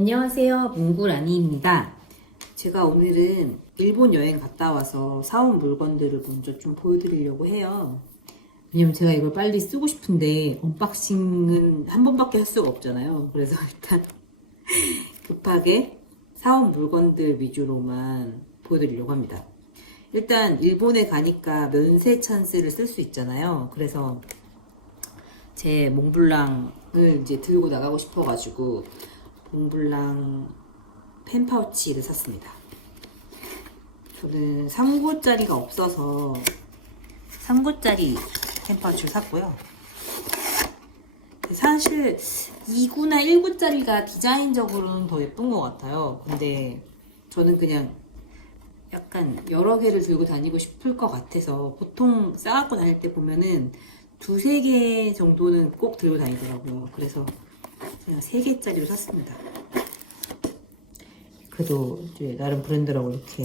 안녕하세요. 몽구라니입니다. 제가 오늘은 일본 여행 갔다 와서 사온 물건들을 먼저 좀 보여드리려고 해요. 왜냐면 제가 이걸 빨리 쓰고 싶은데 언박싱은 한 번밖에 할 수가 없잖아요. 그래서 일단 급하게 사온 물건들 위주로만 보여드리려고 합니다. 일단 일본에 가니까 면세 찬스를 쓸 수 있잖아요. 그래서 제 몽블랑을 이제 들고 나가고 싶어가지고 몽블랑 펜 파우치를 샀습니다. 저는 3구짜리가 없어서 3구짜리 펜 파우치를 샀고요. 사실 2구나 1구짜리가 디자인적으로는 더 예쁜 것 같아요. 근데 저는 그냥 약간 여러 개를 들고 다니고 싶을 것 같아서 보통 싸갖고 다닐 때 보면은 두세 개 정도는 꼭 들고 다니더라고요. 그래서 제가 세 개짜리로 샀습니다. 그래도 이제 나름 브랜드라고 이렇게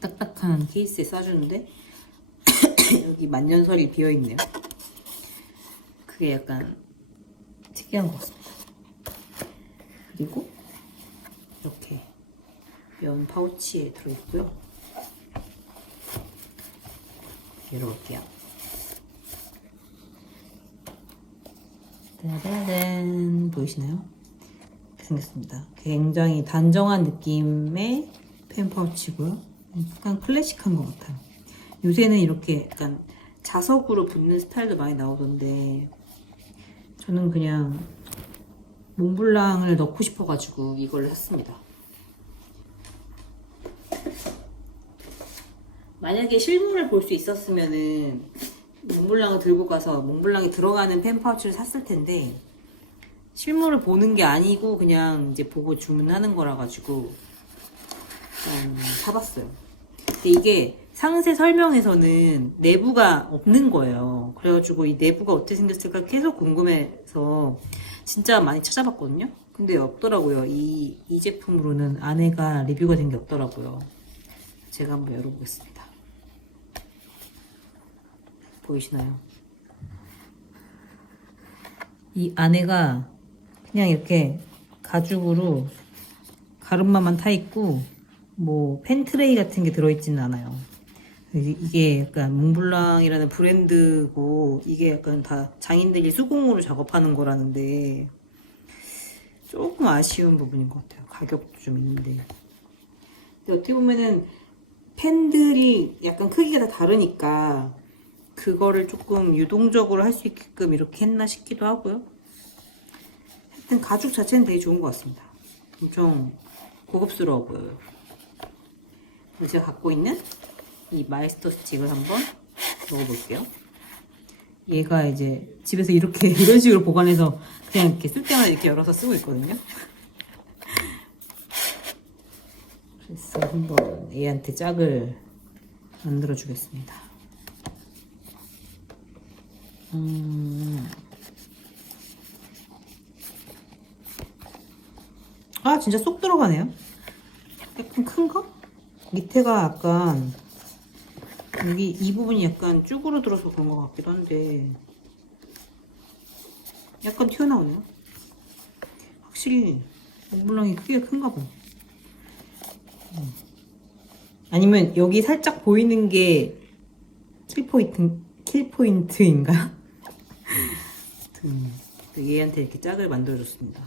딱딱한 케이스에 싸주는데 여기 만년설이 비어있네요. 그게 약간 특이한 것 같습니다. 그리고 이렇게 면 파우치에 들어있고요. 열어볼게요. 짜자잔 보이시나요? 생겼습니다. 굉장히 단정한 느낌의 펜 파우치고요. 약간 클래식한 것 같아요. 요새는 이렇게 약간 자석으로 붙는 스타일도 많이 나오던데 저는 그냥 몽블랑을 넣고 싶어가지고 이걸 샀습니다. 만약에 실물을 볼 수 있었으면은 몽블랑을 들고 가서 몽블랑이 들어가는 펜 파우치를 샀을 텐데 실물을 보는 게 아니고 그냥 이제 보고 주문하는 거라 가지고 음, 사봤어요. 근데 이게 상세 설명에서는 내부가 없는 거예요. 그래가지고 이 내부가 어떻게 생겼을까 계속 궁금해서 진짜 많이 찾아봤거든요. 근데 없더라고요. 이, 이 제품으로는 안에가 리뷰가 된 게 없더라고요. 제가 한번 열어보겠습니다. 보이시나요? 이 안에가 그냥 이렇게 가죽으로 가름마만 타 있고 뭐 펜트레이 같은 게 들어있지는 않아요. 이- 이게 약간 몽블랑이라는 브랜드고 이게 약간 다 장인들이 수공으로 작업하는 거라는데 조금 아쉬운 부분인 것 같아요. 가격도 좀 있는데. 근데 어떻게 보면은 펜들이 약간 크기가 다 다르니까 그거를 조금 유동적으로 할 수 있게끔 이렇게 했나 싶기도 하고요. 하여튼 가죽 자체는 되게 좋은 것 같습니다. 엄청 고급스러워 보여요. 제가 갖고 있는 이 마이스터 스틱을 한번 먹어볼게요. 얘가 이제 집에서 이렇게 이런 식으로 보관해서 그냥 이렇게 쓸 때마다 이렇게 열어서 쓰고 있거든요. 그래서 한번 얘한테 짝을 만들어 주겠습니다. 음. 아, 진짜 쏙 들어가네요. 약간 큰가? 밑에가 약간, 여기 이 부분이 약간 쭈그러 들어서 그런 것 같기도 한데, 약간 튀어나오네요. 확실히, 몽블랑이 크기가 큰가 봐. 음. 아니면 여기 살짝 보이는 게 킬포인트, 킬포인트인가? 음, 얘한테 이렇게 짝을 만들어줬습니다.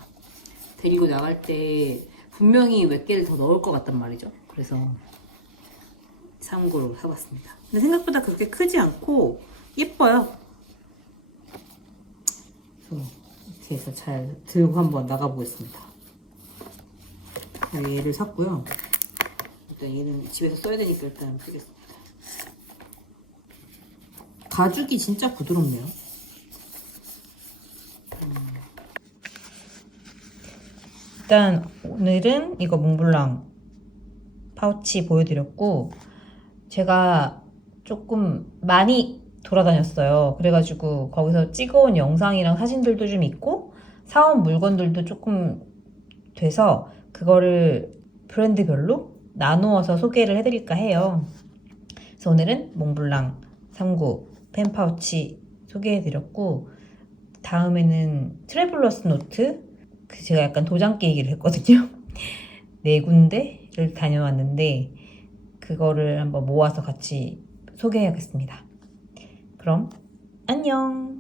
데리고 나갈 때 분명히 몇 개를 더 넣을 것 같단 말이죠. 그래서 참고로 사봤습니다. 근데 생각보다 그렇게 크지 않고 예뻐요. 해서 잘 들고 한번 나가보겠습니다. 얘를 샀고요. 일단 얘는 집에서 써야 되니까 일단 쓰겠습니다. 가죽이 진짜 부드럽네요. 일단 오늘은 이거 몽블랑 파우치 보여드렸고 제가 조금 많이 돌아다녔어요. 그래가지고 거기서 찍어온 영상이랑 사진들도 좀 있고 사온 물건들도 조금 돼서 그거를 브랜드별로 나누어서 소개를 해드릴까 해요. 그래서 오늘은 몽블랑 3구 펜 파우치 소개해드렸고 다음에는 트래블러스 노트 그 제가 약간 도장 깨기를 했거든요. 네 군데를 다녀왔는데 그거를 한번 모아서 같이 소개해야겠습니다. 그럼 안녕.